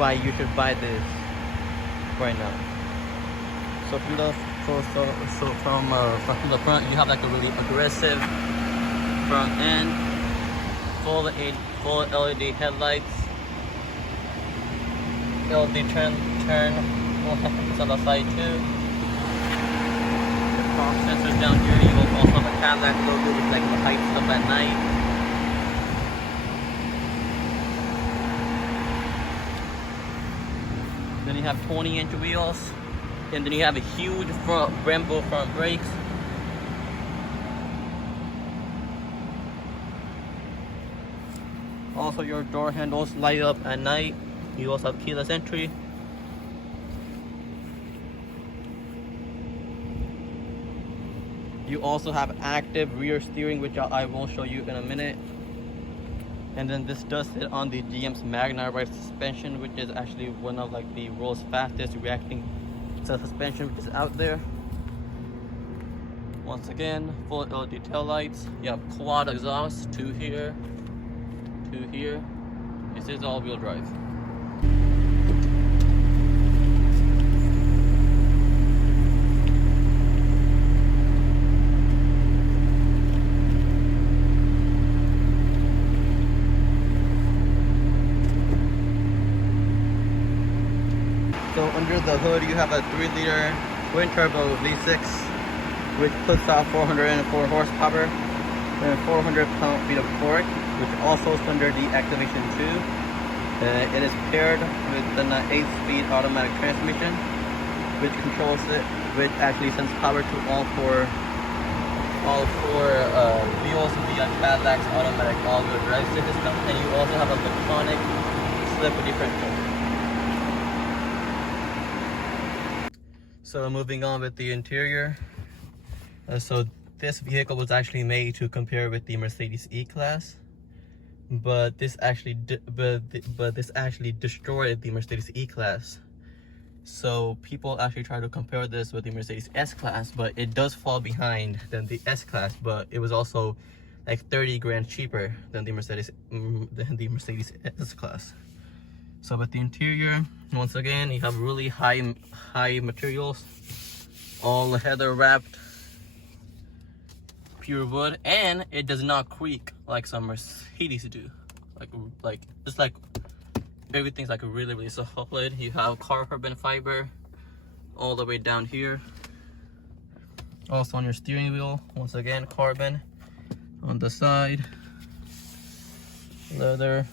why you should buy this right now. So from the from the front, you have like a really aggressive front end, full LED headlights, LED turn lights on the side too. The fog sensors down here. You also have a Cadillac logo with like the lights up at night. Then you have 20-inch wheels, and then you have a huge Brembo front brakes. Also, your door handles light up at night. You also have keyless entry. You also have active rear steering, which I will show you in a minute. And then this does sit on the GM's Magna Ride suspension, which is actually one of like the world's fastest reacting suspension which is out there. Once again, full LED tail lights. You have quad exhaust, two here. This is all-wheel drive. So under the hood, you have a 3-liter twin-turbo V6, which puts out 404 horsepower and 400 pound-feet of torque, which also is under the Activation 2. It is paired with an 8-speed automatic transmission, which controls it, which actually sends power to all four wheels via Cadillac's automatic all-wheel drive system, and you also have a electronic slip differential. So moving on with the interior. So this vehicle was actually made to compare with the Mercedes E-Class, but this actually destroyed the Mercedes E-Class. So people actually try to compare this with the Mercedes S-Class, but it does fall behind than the S-Class, but it was also like 30 grand cheaper than the Mercedes S-Class. So with the interior, once again, you have really high materials, all leather wrapped, pure wood, and it does not creak like some Mercedes do. Like it's like everything's like really solid. You have carbon fiber all the way down here. Also on your steering wheel, once again, carbon on the side, leather.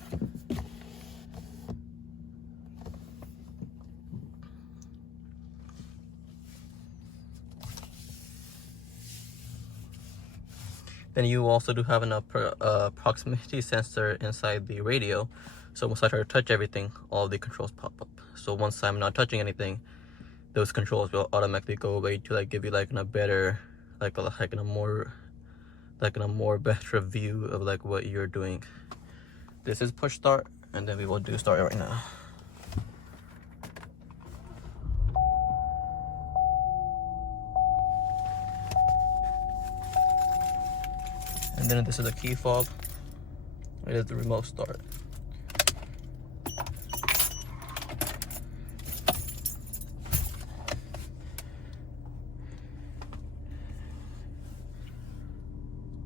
Then you also do have an proximity sensor inside the radio. So once I try to touch everything, all the controls pop up. So once I'm not touching anything, those controls will automatically go away to like give you like a better, like in a more better view of like what you're doing. This is push start, and then we will do start right now. And then this is a key fob. It is the remote start.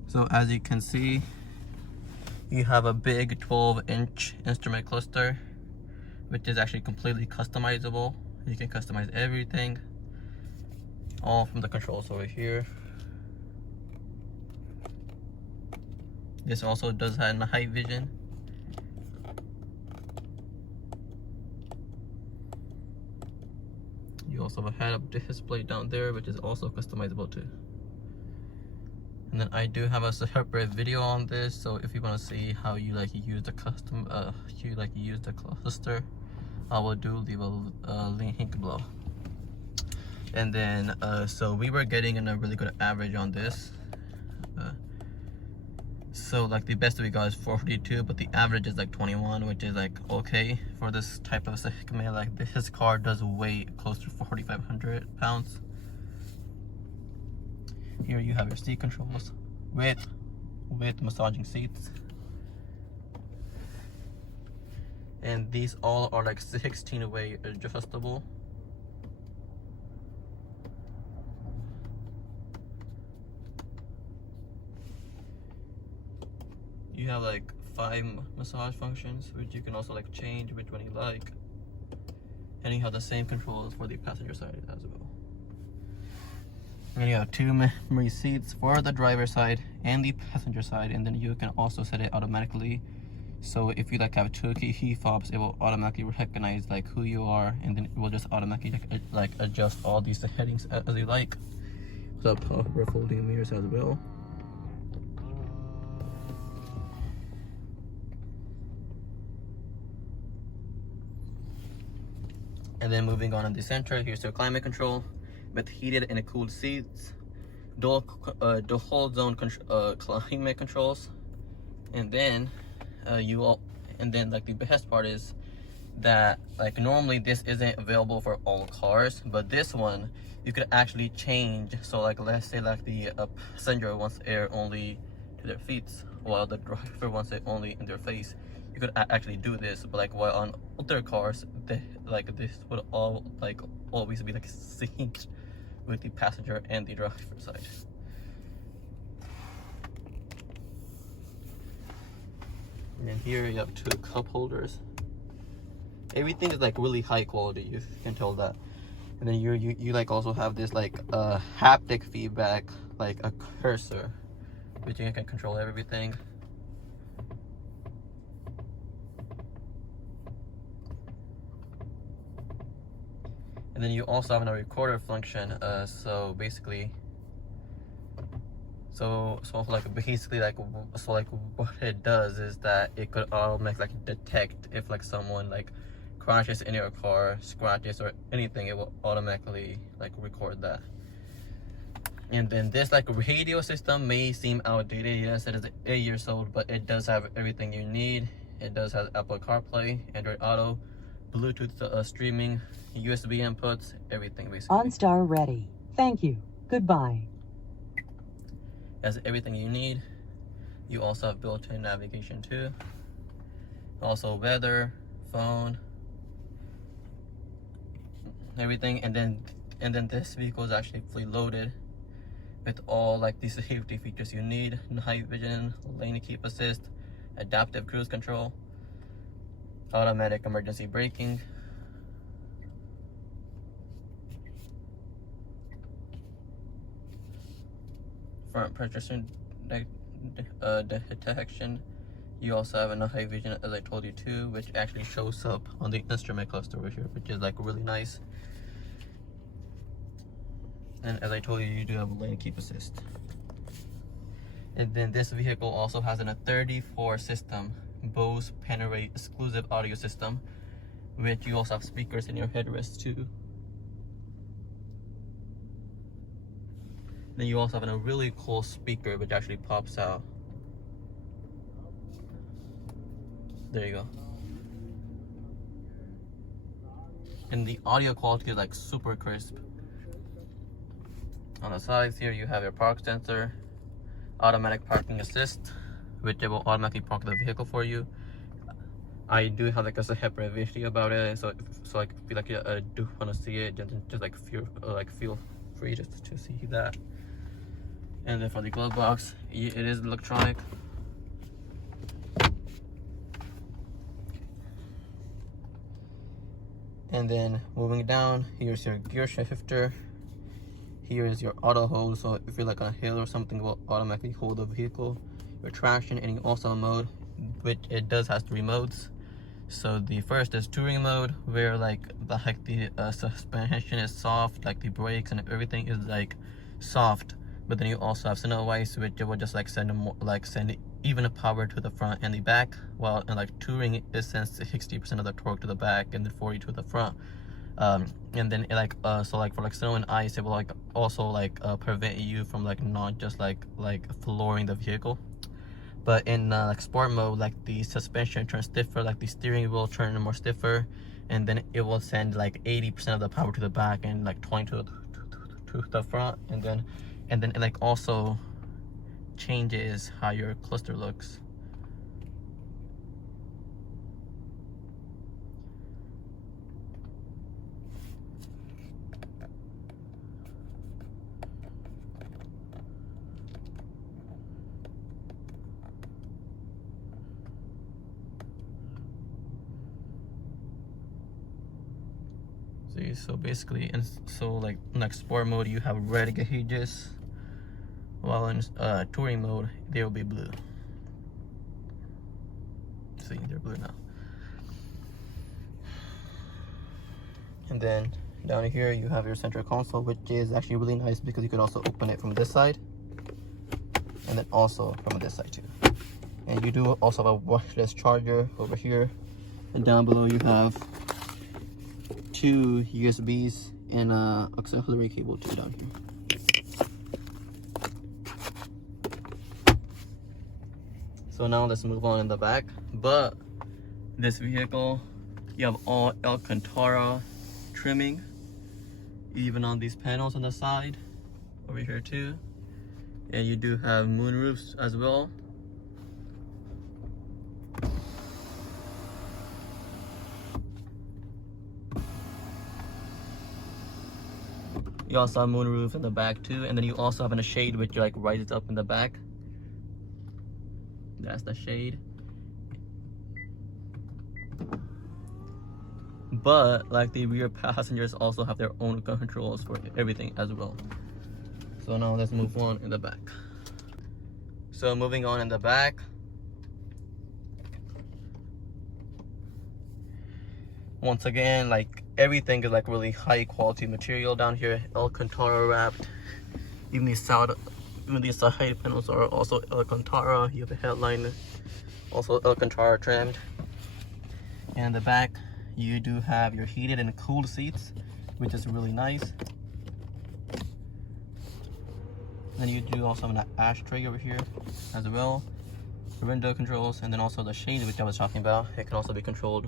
So as you can see, you have a big 12-inch instrument cluster, which is actually completely customizable. You can customize everything, all from the controls over here. This also does have night vision. You also have a head-up display down there, which is also customizable too. And then I do have a separate video on this, so if you want to see how you use the cluster, I will leave a link below. And then so we were getting a really good average on this. So like the best we got is 442, but the average is like 21, which is like okay for this type of segment. Like this car does weigh close to 4,500 pounds. Here you have your seat controls with massaging seats. And these all are like 16-way adjustable. You have like 5 massage functions, which you can also like change which one you like. And you have the same controls for the passenger side as well. And you have 2 memory seats for the driver side and the passenger side, and then you can also set it automatically. So if you like have 2 key fobs, it will automatically recognize like who you are, and then it will just automatically like adjust all these settings as you like. So power folding mirrors as well. And then moving on in the center, here's your climate control with heated and cooled seats, dual zone climate controls, and then like the best part is that like normally this isn't available for all cars, but this one you could actually change. So like let's say like the passenger wants air only to their feet, while the driver wants it only in their face. You could actually do this, but like while on other cars, like this would always be like synced with the passenger and the driver side. And then here you have 2 cup holders. Everything is like really high quality, you can tell that. And then you like also have this like haptic feedback, like a cursor, which you can control everything. And then you also have a recorder function. So basically, so what it does is that it could automatically like detect if like someone like crashes in your car, scratches or anything, it will automatically like record that. And then this like radio system may seem outdated. Yes, it is 8 years old, but it does have everything you need. It does have Apple CarPlay, Android Auto, Bluetooth streaming, USB inputs, everything basically. OnStar ready. Thank you. Goodbye. It has everything you need. You also have built-in navigation too. Also weather, phone, everything. And then this vehicle is actually fully loaded with all like the safety features you need: night vision, lane keep assist, adaptive cruise control, automatic emergency braking, front pressure detection. You also have a night vision, as I told you too, which actually shows up on the instrument cluster over here, which is like really nice. And as I told you, you do have a lane keep assist. And then this vehicle also has a 34 system, Bose Panorama exclusive audio system, which you also have speakers in your headrest too. Then you also have a really cool speaker which actually pops out. There you go. And the audio quality is like super crisp. On the sides here you have your park sensor, automatic parking assist, which it will automatically park the vehicle for you. I do have like a separate video about it, so like if you like do want to see it, just like feel free just to see that. And then for the glove box, it is electronic. And then moving down, here's your gear shifter. Here is your auto hold, so if you're like on a hill or something, it will automatically hold the vehicle. Your traction, and you also have a mode, which it does has 3 modes. So the first is touring mode, where like the suspension is soft, like the brakes and everything is like soft. But then you also have snow ice, which it will just like send even power to the front and the back. While in like touring, it sends 60% of the torque to the back and then 40 to the front. And then it so like for like snow and ice, it will like also like prevent you from like not just like flooring the vehicle. But in like sport mode, like the suspension turns stiffer, like the steering wheel turns more stiffer, and then it will send like 80% of the power to the back and like 20 to the front. And then it like also changes how your cluster looks. See, so basically, and so like sport mode, you have red gauges, while in touring mode, they will be blue. See, they're blue now. And then down here, you have your center console, which is actually really nice because you could also open it from this side, and then also from this side too. And you do also have a wireless charger over here, and down below you have 2 USBs and a auxiliary cable too down here. So now let's move on in the back. But this vehicle, you have all Alcantara trimming, even on these panels on the side over here too. And you do have moonroofs as well. You also have moonroof in the back too, and then you also have a shade which like rises up in the back. That's the shade. But like the rear passengers also have their own controls for everything as well. So now let's move on in the back. So moving on in the back, once again, like everything is like really high quality material down here, Alcantara wrapped. Even these side panels are also Alcantara. You have a headline, also Alcantara trimmed. And in the back, you do have your heated and cooled seats, which is really nice. Then you do also have an ashtray over here as well. The window controls, and then also the shade, which I was talking about. It can also be controlled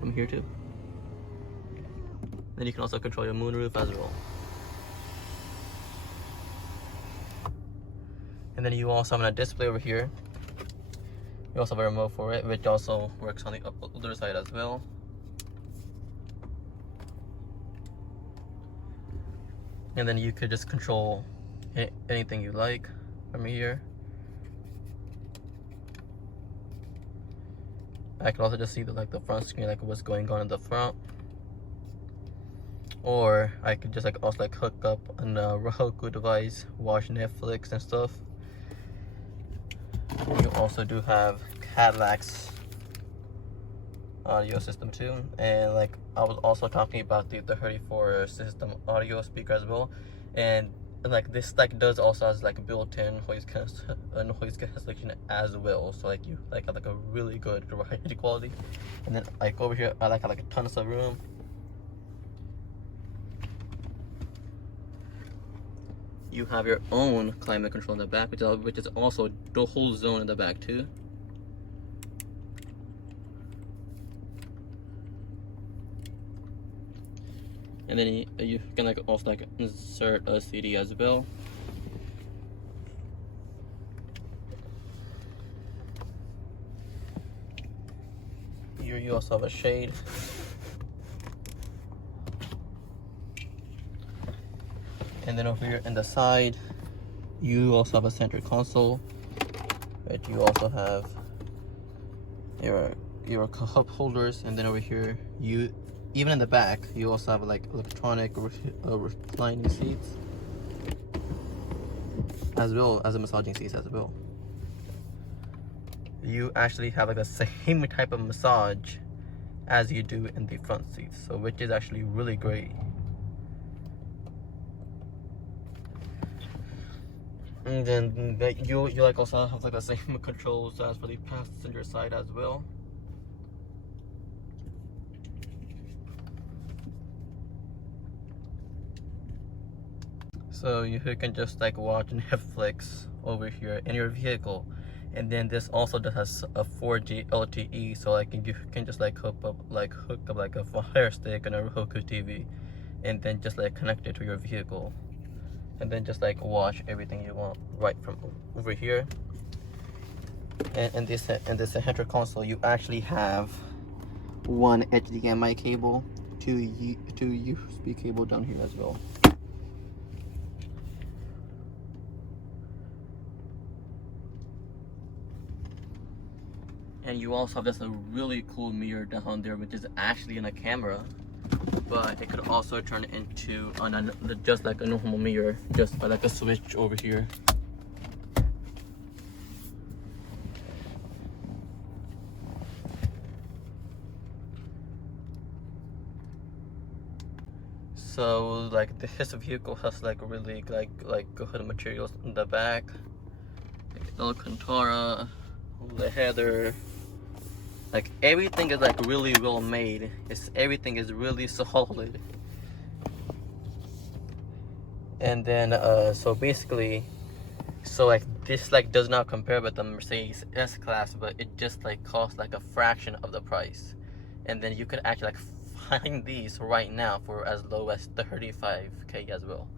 from here too. Then you can also control your moonroof as well. And then you also have a display over here. You also have a remote for it, which also works on the other side as well. And then you could just control anything you like from here. I can also just see the front screen, like what's going on in the front. Or I could just also hook up a Roku device, watch Netflix and stuff. You also do have Cadillac's audio system too, and like I was also talking about the 34 system audio speaker as well, and like this does also has built-in noise cancellation as well, so you have a really good variety quality. And then over here I have a tons of room. You have your own climate control in the back, which is also the whole zone in the back too. And then you can also insert a CD as well. Here you also have a shade. And then over here in the side, you also have a center console, but you also have your cup holders. And then over here, even in the back, you also have electronic reclining seats, as well as a massaging seats as well. You actually have the same type of massage as you do in the front seats, so which is actually really great. And then you also have the same controls as for the passenger side as well. So you can just watch Netflix over here in your vehicle. And then this also has a 4G LTE, so you can just hook up a Fire Stick and a Roku TV, and then just connect it to your vehicle, and then just watch everything you want right from over here. And in this center console, you actually have one HDMI cable, two USB cable down here as well. And you also have just a really cool mirror down there, which is actually in a camera, but it could also turn into just like a normal mirror, just by like a switch over here. So like this vehicle has like really like good materials in the back, like Alcantara, the header, like everything is like really well made. Everything is really solid. And then so basically, so like this like does not compare with the Mercedes S-Class, but it just like costs like a fraction of the price. And then you could actually like find these right now for as low as 35K as well.